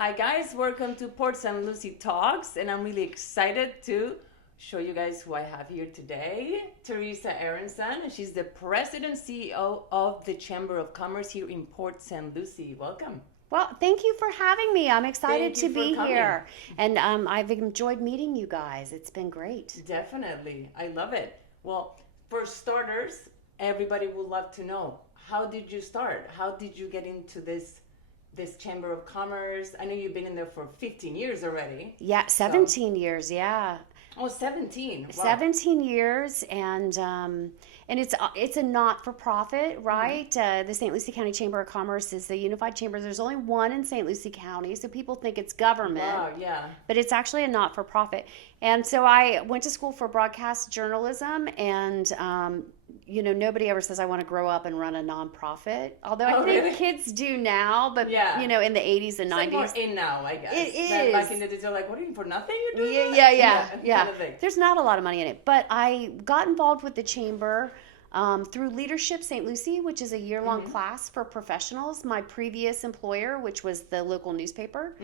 Hi guys, welcome to Ports and Lucie Talks, and I'm really excited to show you guys who I have here today. Terissa Aronson, and she's the President CEO of the Chamber of Commerce here in Port St. Lucie. Welcome. Well, thank you for having me. I'm excited Thank you to for be coming. here. And I've enjoyed meeting you guys. It's been great. Definitely. I love it. Well, for starters, everybody would love to know, how did you start? How did you get into this Chamber of Commerce? I know you've been in there for 15 years already. Yeah, So, 17 years. Yeah. oh, 17. Wow. 17 years, and it's a not-for-profit, right? The St. Lucie County Chamber of Commerce is the unified chamber. There's only one in St. Lucie County, so people think it's government. Wow, yeah. But it's actually a not-for-profit. And so I went to school for broadcast journalism, and nobody ever says I want to grow up and run a nonprofit. Although I Oh, think really? kids do now, but Yeah. in the 80s and It's like more 90s. in now, I guess. It Than back is. in the days, they're like, what are you, for nothing you're doing Yeah, that? yeah, yeah, yeah. Kind of thing. There's not a lot of money in it, but I got involved with the chamber through Leadership St. Lucie, which is a year-long class for professionals. My previous employer, which was the local newspaper,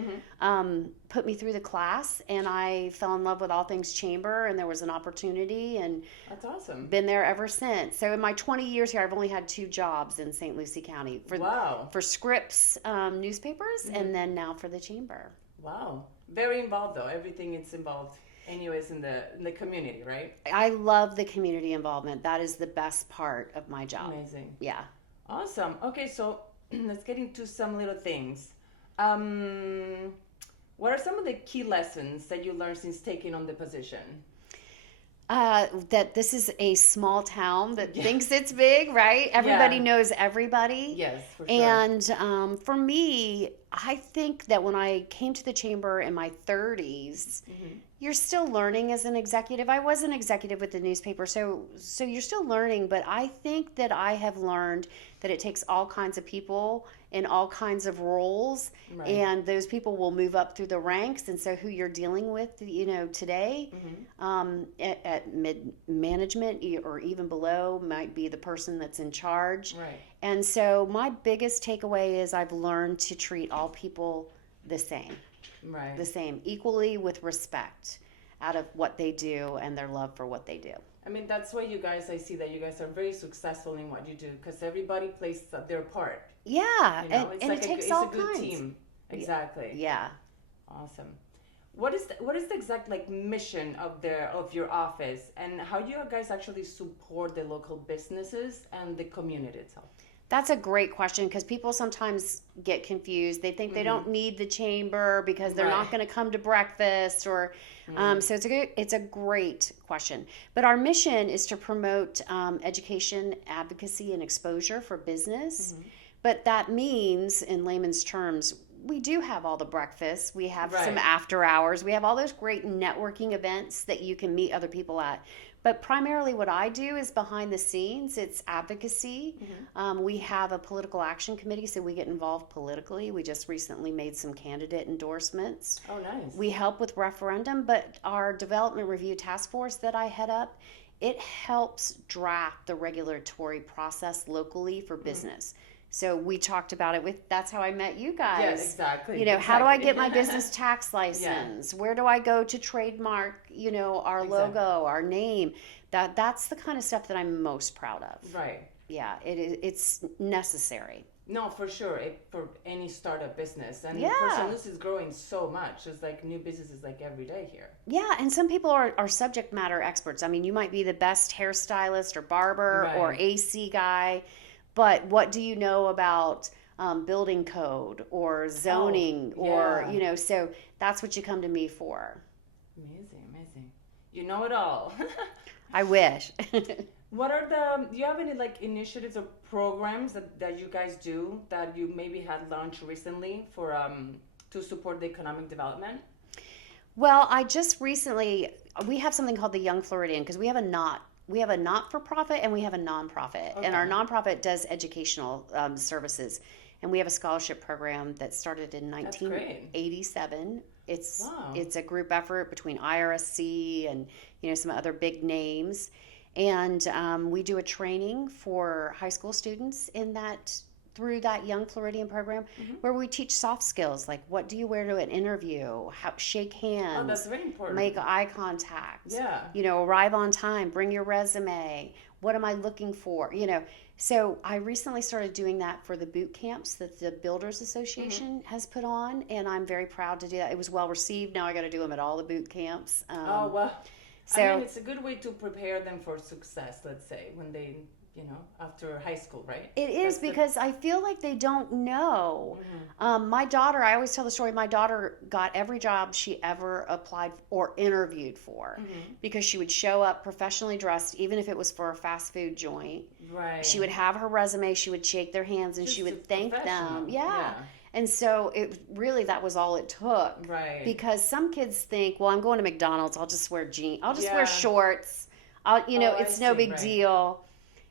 put me through the class, and I fell in love with all things chamber, and there was an opportunity, and That's awesome. been there ever since. So in my 20 years here, I've only had 2 jobs in St. Lucie County Wow. for Scripps newspapers, and then now for the chamber. Wow. Very involved, though. Everything is involved anyways in the community, right? I love the community involvement. That is the best part of my job. Amazing. Yeah. Awesome. Okay, so let's get into some little things. What are some of the key lessons that you learned since taking on the position? That this is a small town that thinks it's big, right? Everybody Yeah. knows everybody. Yes, for sure. And for me, I think that when I came to the chamber in my 30s, you're still learning as an executive. I was an executive with the newspaper, so you're still learning, but I think that I have learned that it takes all kinds of people in all kinds of roles, Right. and those people will move up through the ranks. And so who you're dealing with, today, at mid management or even below might be the person that's in charge. Right. And so my biggest takeaway is I've learned to treat all people the same, Right. equally with respect out of what they do and their love for what they do. I mean, that's why I see that you guys are very successful in what you do, because everybody plays their part. Yeah, You know, and it takes it's all a good kinds. team. Exactly. Yeah. Awesome. What is the exact mission of your office, and how do you guys actually support the local businesses and the community itself? That's a great question, because people sometimes get confused. They think they don't need the chamber because they're not Right. going to come to breakfast, or so it's a great question. But our mission is to promote education, advocacy, and exposure for business. But that means, in layman's terms, we do have all the breakfasts. We have some Right. after hours. We have all those great networking events that you can meet other people at. But primarily what I do is behind the scenes. It's advocacy. We have a political action committee, so we get involved politically. We just recently made some candidate endorsements. Oh, nice. We help with referendum, but our development review task force that I head up, it helps draft the regulatory process locally for business. So we talked about it that's how I met you guys. Yes, exactly. How do I Exactly. get my business tax license? Where do I go to trademark, our logo, our name? That's the kind of stuff that I'm most proud of. Right. Yeah, it's necessary. No, for sure. For any startup business, and Yeah. Portsmouth Lucie is growing so much. It's like new businesses like every day here. Yeah, and some people are subject matter experts. I mean, you might be the best hairstylist or barber or Right. AC guy, but what do you know about building code or zoning yeah. so that's what you come to me for. Amazing, amazing. You know it all. I wish. Do you have any initiatives or programs that you guys do that you maybe had launched recently for to support the economic development? Well, I just recently, we have something called the Young Floridian, because we have a not-for-profit and we have a nonprofit. And our nonprofit does educational services. And we have a scholarship program that started in That's great. 1987. Wow. It's a group effort between IRSC and some other big names. And we do a training for high school students in that through that Young Floridian program where we teach soft skills, like what do you wear to an interview, how shake hands. Oh, that's very important. Make eye contact. Yeah. Arrive on time, bring your resume. What am I looking for? So I recently started doing that for the boot camps that the Builders Association has put on, and I'm very proud to do that. It was well received. Now I got to do them at all the boot camps. Oh, well. So, I mean, it's a good way to prepare them for success, let's say, when they, after high school, right? It is, because I feel like they don't know. My daughter, I always tell the story, my daughter got every job she ever applied or interviewed for because she would show up professionally dressed, even if it was for a fast food joint. Right. She would have her resume, she would shake their hands, and she would thank them. Yeah. And so that was all it took. Right. Because some kids think, well, I'm going to McDonald's, I'll just wear jeans, I'll just wear shorts. It's no big deal.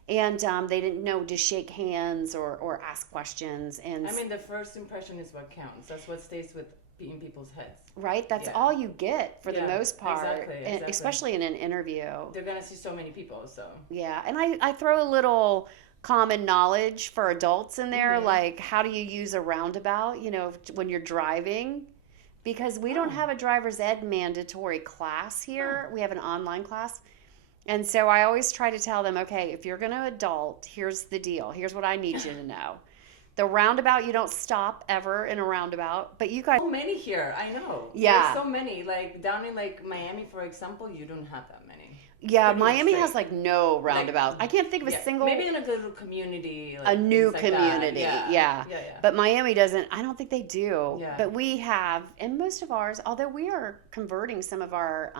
And they didn't know to shake hands or ask questions. And I mean, the first impression is what counts. That's what stays in people's heads. Right? That's all you get for the most part. Exactly. And especially in an interview. They're going to see so many people, so. Yeah. And I throw a little common knowledge for adults in there, like how do you use a roundabout, when you're driving? Because we don't have a driver's ed mandatory class here. We have an online class. And so I always try to tell them, okay, if you're going to adult, here's the deal. Here's what I need you to know. The roundabout, you don't stop ever in a roundabout, but you guys... So many here, I know. Yeah. There's so many. Like down in Miami, for example, you don't have that many. Yeah, Miami has no roundabouts. I can't think of a single... Maybe in a little community. A new community, yeah. But Miami doesn't, I don't think they do. Yeah. But we have, and most of ours, although we are converting some of our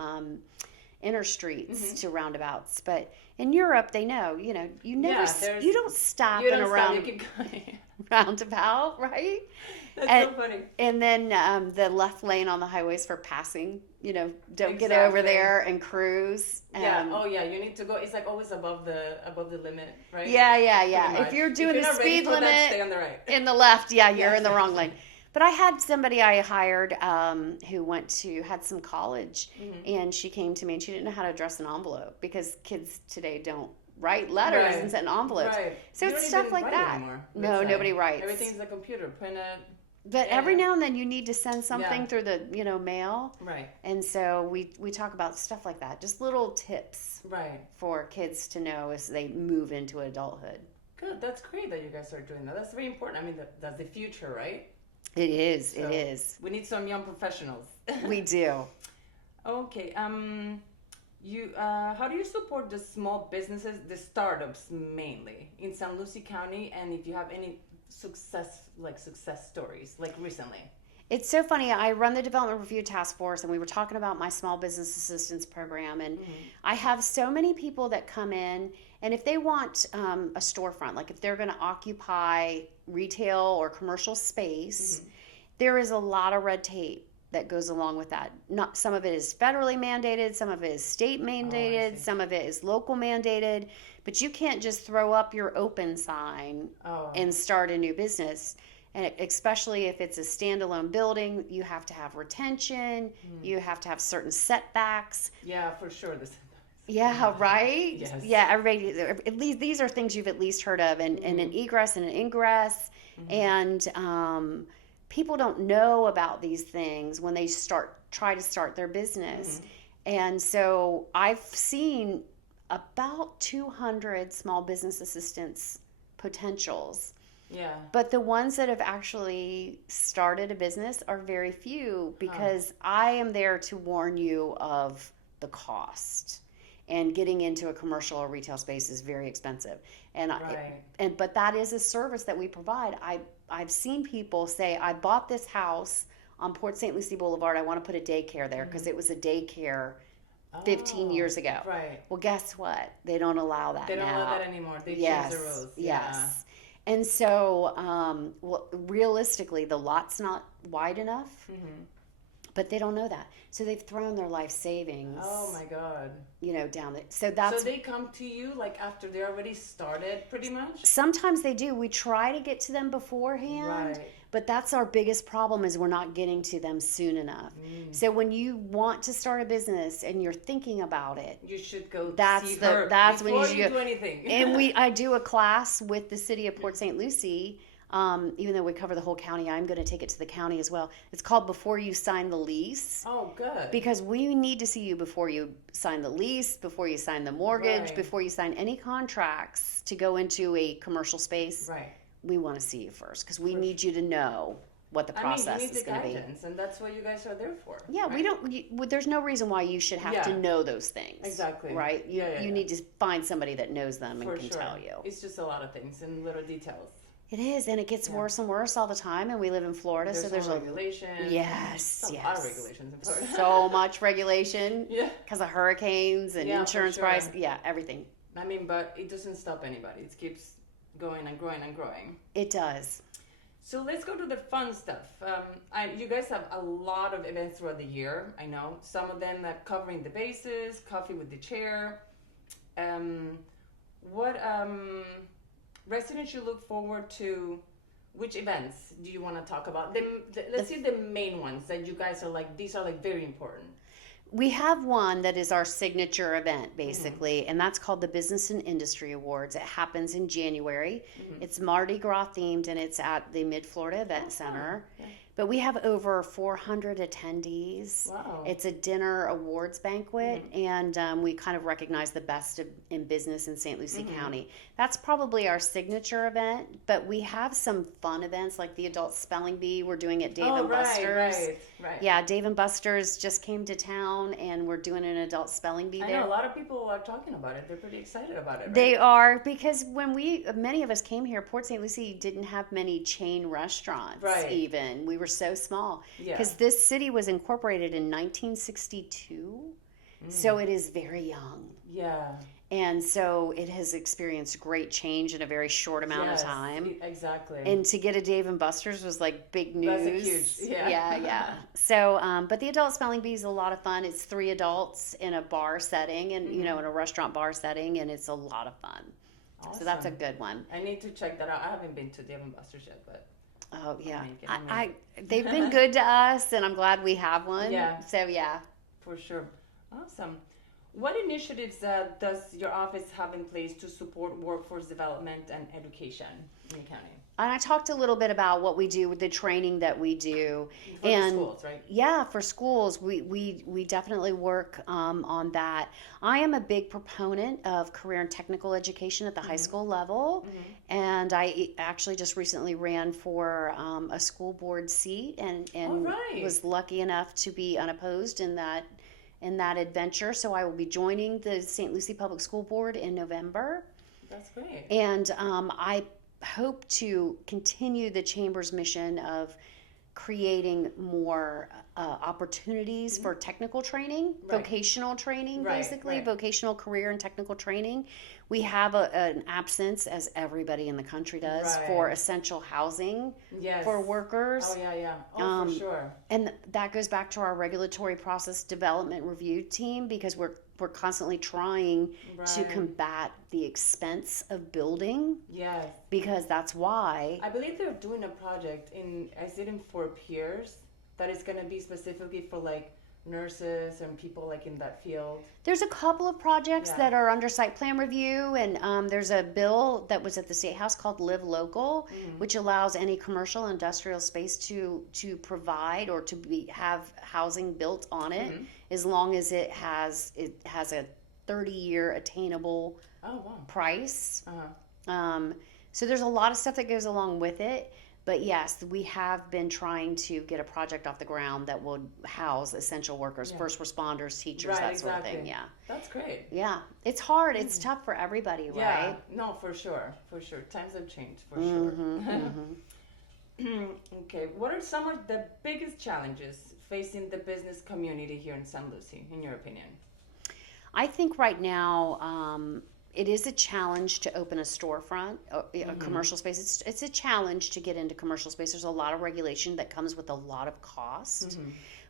inner streets to roundabouts, but in Europe, they know, you don't stop in a roundabout, right? That's so funny. And then the left lane on the highways for passing, don't get over there and cruise. Yeah. You need to go. It's always above the limit, right? Yeah. If you're doing the speed limit stay on the right. In the left, you're in the wrong lane. But I had somebody I hired who had some college, and she came to me and she didn't know how to address an envelope because kids today don't write letters and send envelopes. Right. So it's stuff like that. Anymore, no, nobody writes. Everything's a computer, print it. But every now and then you need to send something through the mail. Right. And so we talk about stuff like that, just little tips for kids to know as they move into adulthood. Good. That's great that you guys are doing that. That's very important. I mean, that's the future, right? It is. So it is. We need some young professionals. We do. Okay. How do you support the small businesses, the startups mainly in St. Lucie County, and if you have any success stories recently? It's so funny. I run the Development Review Task Force, and we were talking about my Small Business Assistance Program, and I have so many people that come in, and if they want a storefront, if they're going to occupy retail or commercial space, there is a lot of red tape that goes along with that. Not some of it is federally mandated, some of it is state mandated, some of it is local mandated, but you can't just throw up your open sign and start a new business. And especially if it's a standalone building, you have to have retention, you have to have certain setbacks. Yeah, for sure. Yeah, right? Yes. Yeah, everybody, at least these are things you've at least heard of, and an egress and an ingress. And people don't know about these things when they try to start their business. And so I've seen about 200 small business assistance potentials. Yeah. But the ones that have actually started a business are very few because I am there to warn you of the cost. And getting into a commercial or retail space is very expensive. But that is a service that we provide. I've seen people say, I bought this house on Port St. Lucie Boulevard. I want to put a daycare there because it was a daycare 15 years ago. Right. Well, guess what? They don't allow that now. They don't allow that anymore. They change the rules. Yes. And so, realistically, the lot's not wide enough, but they don't know that. So they've thrown their life savings. Oh my God. Down there. So they come to you after they already started, pretty much? Sometimes they do. We try to get to them beforehand. Right. But that's our biggest problem is we're not getting to them soon enough. So when you want to start a business and you're thinking about it, you should go see her that's when you do anything. And I do a class with the city of Port St. Lucie even though we cover the whole county, I'm going to take it to the county as well. It's called Before You Sign the Lease. Oh, good. Because we need to see you before you sign the lease, before you sign the mortgage, Right. before you sign any contracts to go into a commercial space. Right. We want to see you first because we need you to know what the process you need is going to be. guidance, and that's what you guys are there for. Yeah, right? there's no reason why you should have to know those things. Exactly. Right? You need to find somebody that knows them and can tell you. It's just a lot of things and little details. It is, and it gets worse and worse all the time, and we live in Florida, so there's regulation. Yes, a lot of regulations in Florida. So much regulation. Yeah. Because of hurricanes and insurance price. Yeah, everything. I mean, but it doesn't stop anybody. It keeps going and growing and growing. It does. So let's go to the fun stuff. You guys have a lot of events throughout the year. I know some of them are covering the bases, coffee with the chair. What residents you look forward to? Which events do you want to talk about? Let's see the main ones that you guys are like. These are like very important. We have one that is our signature event, basically, and that's called the Business and Industry Awards. It happens in January. It's Mardi Gras themed, and it's at the Mid-Florida Event Center. Yeah. But we have over 400 attendees. Wow. It's a dinner awards banquet, and we kind of recognize the best in business in St. Lucie County. That's probably our signature event, but we have some fun events like the Adult Spelling Bee. We're doing at Dave & Buster's. Right. Yeah, Dave & Buster's just came to town, and we're doing an Adult Spelling Bee there. I know, a lot of people are talking about it. They're pretty excited about it, right? They are, because when many of us came here, Port St. Lucie didn't have many chain restaurants even. We were so small because this city was incorporated in 1962, so it is very young. Yeah. And so it has experienced great change in a very short amount of time. Exactly. And to get a Dave & Buster's was like big news. That's huge. Yeah. So, but the Adult Spelling Bee is a lot of fun. It's 3 adults in a bar setting and, in a restaurant bar setting, and it's a lot of fun. Awesome. So that's a good one. I need to check that out. I haven't been to Dave & Buster's yet, but... Oh, yeah. They've been good to us, and I'm glad we have one. Yeah. So, yeah. For sure. Awesome. What initiatives does your office have in place to support workforce development and education in the county? And I talked a little bit about what we do with the training that we do. For the schools, right? Yeah, for schools. We definitely work on that. I am a big proponent of career and technical education at the high school level. And I actually just recently ran for a school board seat and was lucky enough to be unopposed in that adventure. So I will be joining the St. Lucie Public School Board in November. That's great. And I hope to continue the Chamber's mission of creating more opportunities for technical training, vocational training, basically, vocational career and technical training. We have an absence, as everybody in the country does, for essential housing for workers. Oh, yeah. Oh, for sure. And that goes back to our regulatory process development review team, because we're constantly trying to combat the expense of building. Yes. Because that's why. I believe they're doing a project in Fort Pierce that is going to be specifically for like nurses and people like in that field. There's a couple of projects that are under site plan review, and there's a bill that was at the State House called Live Local, which allows any commercial industrial space to provide or to have housing built on it, as long as it has a 30-year attainable price. So there's a lot of stuff that goes along with it. But yes, we have been trying to get a project off the ground that will house essential workers, first responders, teachers, that sort of thing. Yeah. That's great. Yeah. It's hard. It's tough for everybody, right? Yeah. No, for sure. For sure. Times have changed, for sure. Okay. What are some of the biggest challenges facing the business community here in St. Lucie, in your opinion? I think right now, it is a challenge to open a storefront, a commercial space. It's a challenge to get into commercial space. There's a lot of regulation that comes with a lot of cost.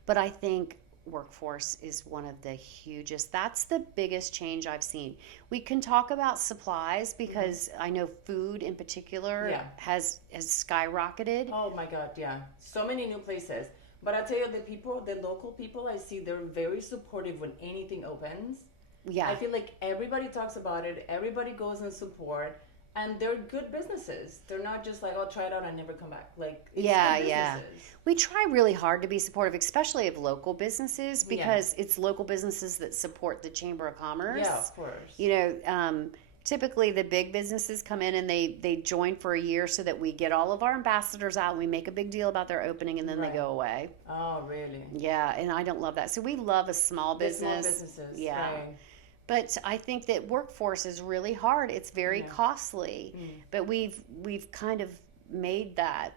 But I think workforce is one of the hugest. That's the biggest change I've seen. We can talk about supplies because I know food in particular has skyrocketed. Oh my God, yeah. So many new places. But I tell you, the local people I see, they're very supportive when anything opens. Yeah. I feel like everybody talks about it. Everybody goes and support. And they're good businesses. They're not just like, I'll try it out and never come back. Like, it's Yeah, good yeah. businesses. We try really hard to be supportive, especially of local businesses, because it's local businesses that support the Chamber of Commerce. Yeah, of course. You know, typically the big businesses come in and they join for a year so that we get all of our ambassadors out and we make a big deal about their opening and then they go away. Oh, really? Yeah, and I don't love that. So we love a small business. Small businesses. Yeah. Right. But I think that workforce is really hard. It's very costly. But we've kind of made that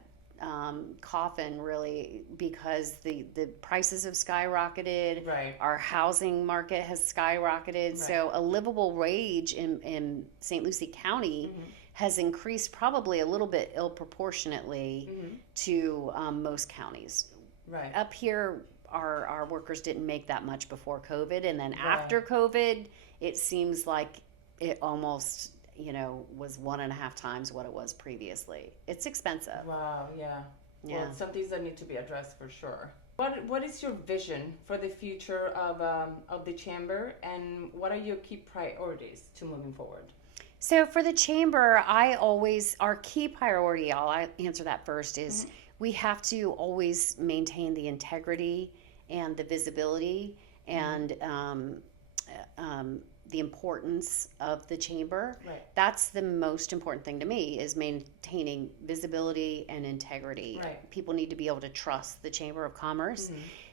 coffin really because the prices have skyrocketed. Right. Our housing market has skyrocketed. Right. So a livable wage in St. Lucie County has increased probably a little bit ill proportionately to most counties. Right. Up here, our workers didn't make that much before COVID, and then after COVID, it seems like it almost, was 1.5 times what it was previously. It's expensive. Wow, yeah. Yeah. Well, some things that need to be addressed for sure. What is your vision for the future of the chamber, and what are your key priorities to moving forward? So for the chamber, our key priority, I'll answer that first, is we have to always maintain the integrity and the visibility and the importance of the chamber. Right. That's the most important thing to me, is maintaining visibility and integrity. Right. People need to be able to trust the Chamber of Commerce.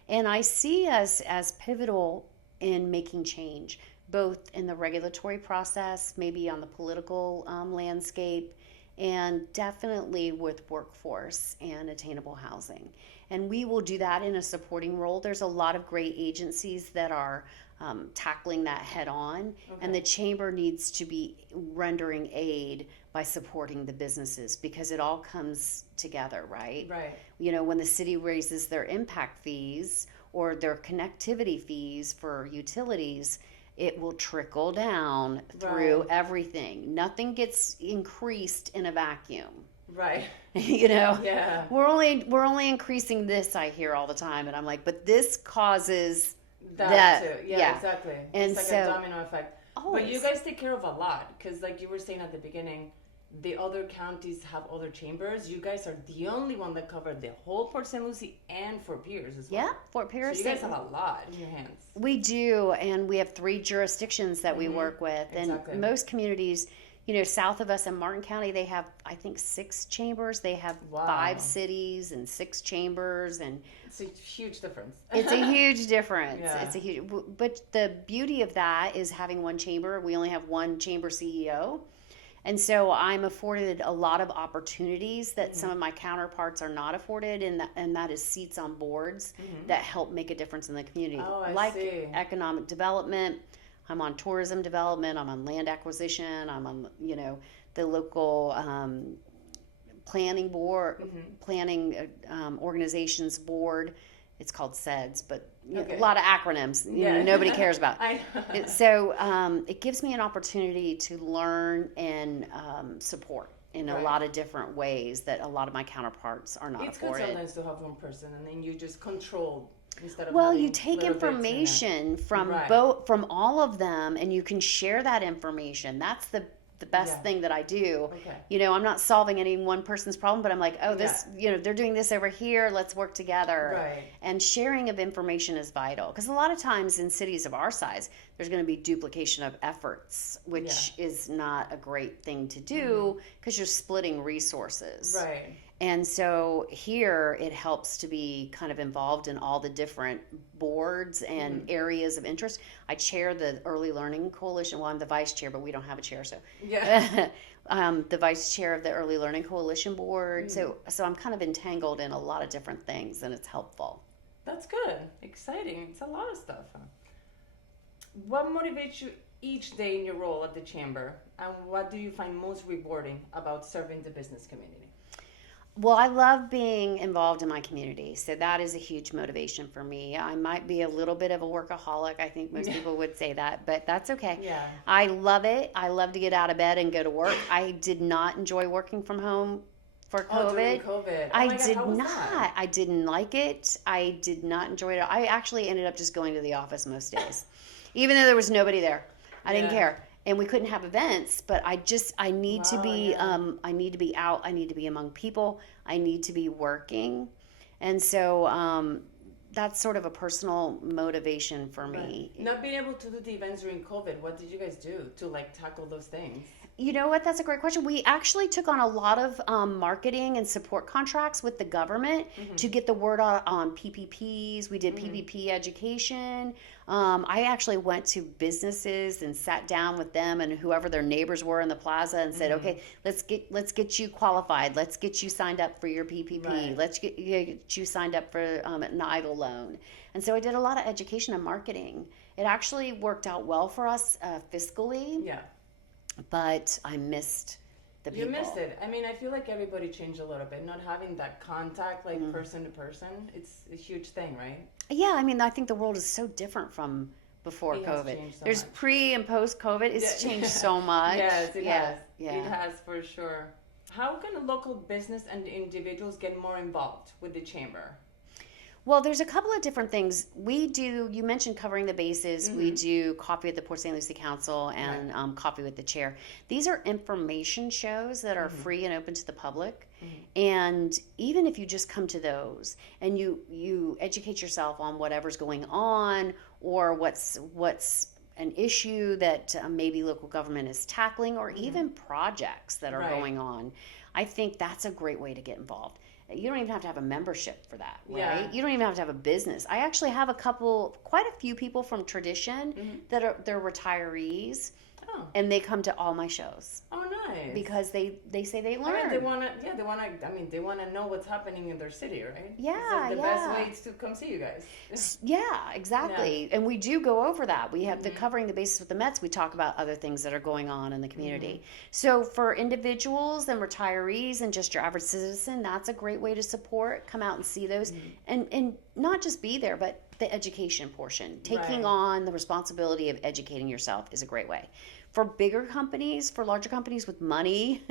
And I see us as pivotal in making change, both in the regulatory process, maybe on the political landscape, and definitely with workforce and attainable housing. And we will do that in a supporting role. There's a lot of great agencies that are tackling that head on, and the chamber needs to be rendering aid by supporting the businesses, because it all comes together, right? Right. When the city raises their impact fees or their connectivity fees for utilities, it will trickle down through everything. Nothing gets increased in a vacuum. Right. Yeah. We're only increasing this, I hear all the time, and I'm like, but this causes that too. Yeah, exactly. And it's like so, a domino effect. Always. But you guys take care of a lot, because like you were saying at the beginning, the other counties have other chambers. You guys are the only one that covered the whole Port St. Lucie and Fort Pierce as well. Yeah, Fort Pierce. So you guys have a lot in your hands. We do, and we have 3 jurisdictions that we work with. And most communities, south of us in Martin County, they have, I think, 6 chambers. They have 5 cities and 6 chambers, and it's a huge difference. It's a huge difference. Yeah. But the beauty of that is having one chamber. We only have one chamber CEO. And so I'm afforded a lot of opportunities that some of my counterparts are not afforded, and that is seats on boards that help make a difference in the community. Oh, I see. Economic development. I'm on tourism development. I'm on land acquisition. I'm on, the local planning board, planning organizations board. It's called SEDS, but a lot of acronyms nobody cares about. So it gives me an opportunity to learn and support in a lot of different ways that a lot of my counterparts are not afforded. It's good sometimes to have one person, and then you just control instead of you take information from from all of them, and you can share that information. That's the best thing that I do. I'm not solving any one person's problem, but I'm like, this, they're doing this over here. Let's work together. Right. And sharing of information is vital, because a lot of times in cities of our size, there's going to be duplication of efforts, which is not a great thing to do, because you're splitting resources. Right. And so here it helps to be kind of involved in all the different boards and areas of interest. I chair the Early Learning Coalition. Well, I'm the vice chair, but we don't have a chair. So the vice chair of the Early Learning Coalition board. So I'm kind of entangled in a lot of different things, and it's helpful. That's good. Exciting. It's a lot of stuff. What motivates you each day in your role at the chamber, and what do you find most rewarding about serving the business community? Well, I love being involved in my community, so that is a huge motivation for me. I might be a little bit of a workaholic. I think most people would say that, but that's okay. Yeah. I love it. I love to get out of bed and go to work. I did not enjoy working from home for COVID. During COVID. I did not. I didn't like it. I did not enjoy it. I actually ended up just going to the office most days, even though there was nobody there. I didn't care. and we couldn't have events, but I need to be I need to be out, I need to be among people, I need to be working. And so that's sort of a personal motivation for me. Not being able to do the events during COVID, what did you guys do to like tackle those things? You know what? That's a great question. We actually took on a lot of marketing and support contracts with the government to get the word out on PPPs. We did PPP education. I actually went to businesses and sat down with them and whoever their neighbors were in the plaza and said, okay, let's get you qualified. Let's get you signed up for your PPP. Right. Let's get you signed up for an EIDL loan. And so I did a lot of education and marketing. It actually worked out well for us fiscally. Yeah. But I missed the people. You missed it. I mean, I feel like everybody changed a little bit. Not having that contact, like person to person, it's a huge thing, right? Yeah, I mean, I think the world is so different from before It has COVID. changed so There's much. pre and post COVID. It's changed so much. Yes, it has. Yeah. It has for sure. How can a local business and individuals get more involved with the chamber? Well, there's a couple of different things we do. You mentioned covering the bases. We do coffee at the Port St. Lucie Council and coffee with the chair. These are information shows that are free and open to the public. And even if you just come to those and you educate yourself on whatever's going on or what's an issue that maybe local government is tackling or even projects that are going on, I think that's a great way to get involved. You don't even have to have a membership for that, right? Yeah. You don't even have to have a business. I actually have quite a few people from Tradition they're retirees, and they come to all my shows. Oh, nice. Because they say they learn. I mean, they want to know what's happening in their city, right? Yeah, It's like the best way is to come see you guys. Yeah, exactly. And we do go over that. We have the covering the bases with the Mets. We talk about other things that are going on in the community. So for individuals and retirees and just your average citizen, that's a great way to support. Come out and see those, and not just be there, but the education portion. Taking on the responsibility of educating yourself is a great way. For bigger companies, for larger companies with money,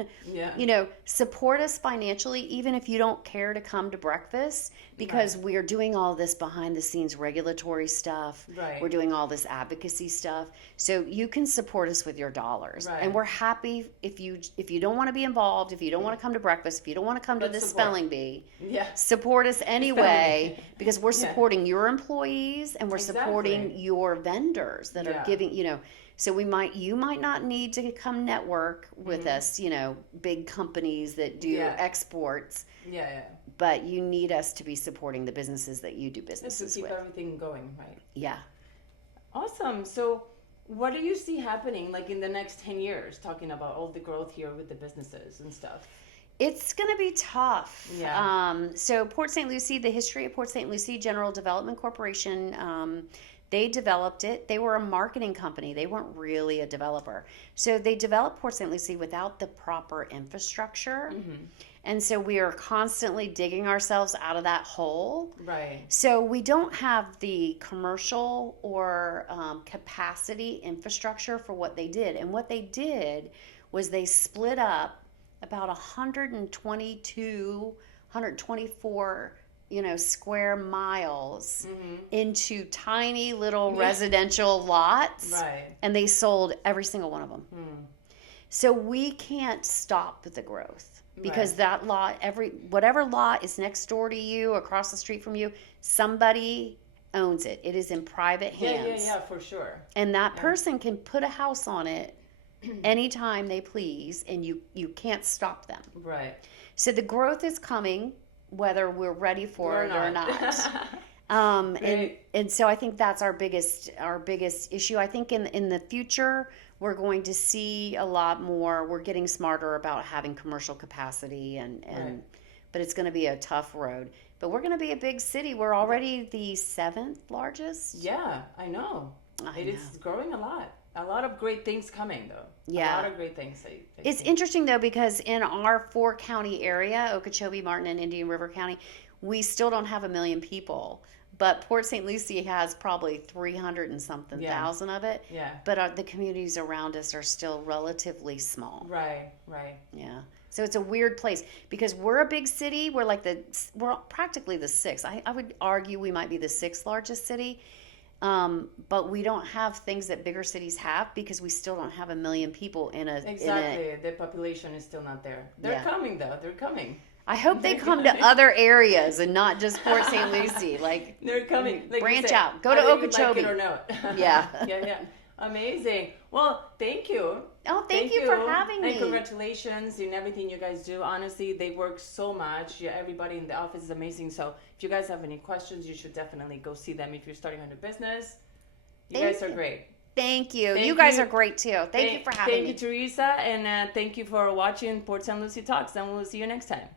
support us financially, even if you don't care to come to breakfast, because we are doing all this behind the scenes regulatory stuff. Right. We're doing all this advocacy stuff. So you can support us with your dollars. Right. And we're happy if you don't want to be involved, if you don't want to come to breakfast, if you don't want to come to the spelling bee, support us anyway, because we're supporting your employees and we're supporting your vendors that are giving, so you might not need to come network with us, big companies that do exports. Yeah. But you need us to be supporting the businesses that you do businesses to keep with. everything going, right? Yeah. Awesome. So what do you see happening like in the next 10 years, talking about all the growth here with the businesses and stuff? It's going to be tough. Yeah. So Port St. Lucie, the history of Port St. Lucie General Development Corporation, they developed it. They were a marketing company. They weren't really a developer. So they developed Port St. Lucie without the proper infrastructure. And so we are constantly digging ourselves out of that hole. Right. So we don't have the commercial or capacity infrastructure for what they did. And what they did was they split up about 124 square miles into tiny little residential lots. Right. And they sold every single one of them. So we can't stop the growth because that lot, whatever lot is next door to you, across the street from you, somebody owns it. It is in private hands. Yeah, for sure. And that person can put a house on it anytime they please, and you can't stop them. Right. So the growth is coming, whether we're ready for it or not. And so I think that's our biggest issue. I think in the future we're going to see a lot more. We're getting smarter about having commercial capacity but it's going to be a tough road. But we're going to be a big city. We're already the 7th largest. Yeah, I know. It is growing a lot. A lot of great things coming, though. Yeah. A lot of great things. It's interesting, though, because in our 4-county area, Okeechobee, Martin, and Indian River County, we still don't have 1 million people. But Port St. Lucie has probably 300 and something thousand of it. Yeah. But the communities around us are still relatively small. Right. Yeah. So it's a weird place because we're a big city. We're practically the 6th. I would argue we might be the 6th largest city. But we don't have things that bigger cities have because we still don't have 1 million people in a. Exactly. The population is still not there. They're coming, though. They're coming. I hope they come to other areas and not just Port St. Lucie. Like, they're coming. Like branch out. Go to Okeechobee. Like it or not. Yeah. Yeah. Amazing. Well, thank you. Oh, thank you for having me. And congratulations in everything you guys do. Honestly, they work so much. Yeah, everybody in the office is amazing. So if you guys have any questions, you should definitely go see them if you're starting a new business. You guys are great. Thank you. You guys are great too. Thank you for having me. Thank you, Terissa. And thank you for watching Port St. Lucie Talks. And we'll see you next time.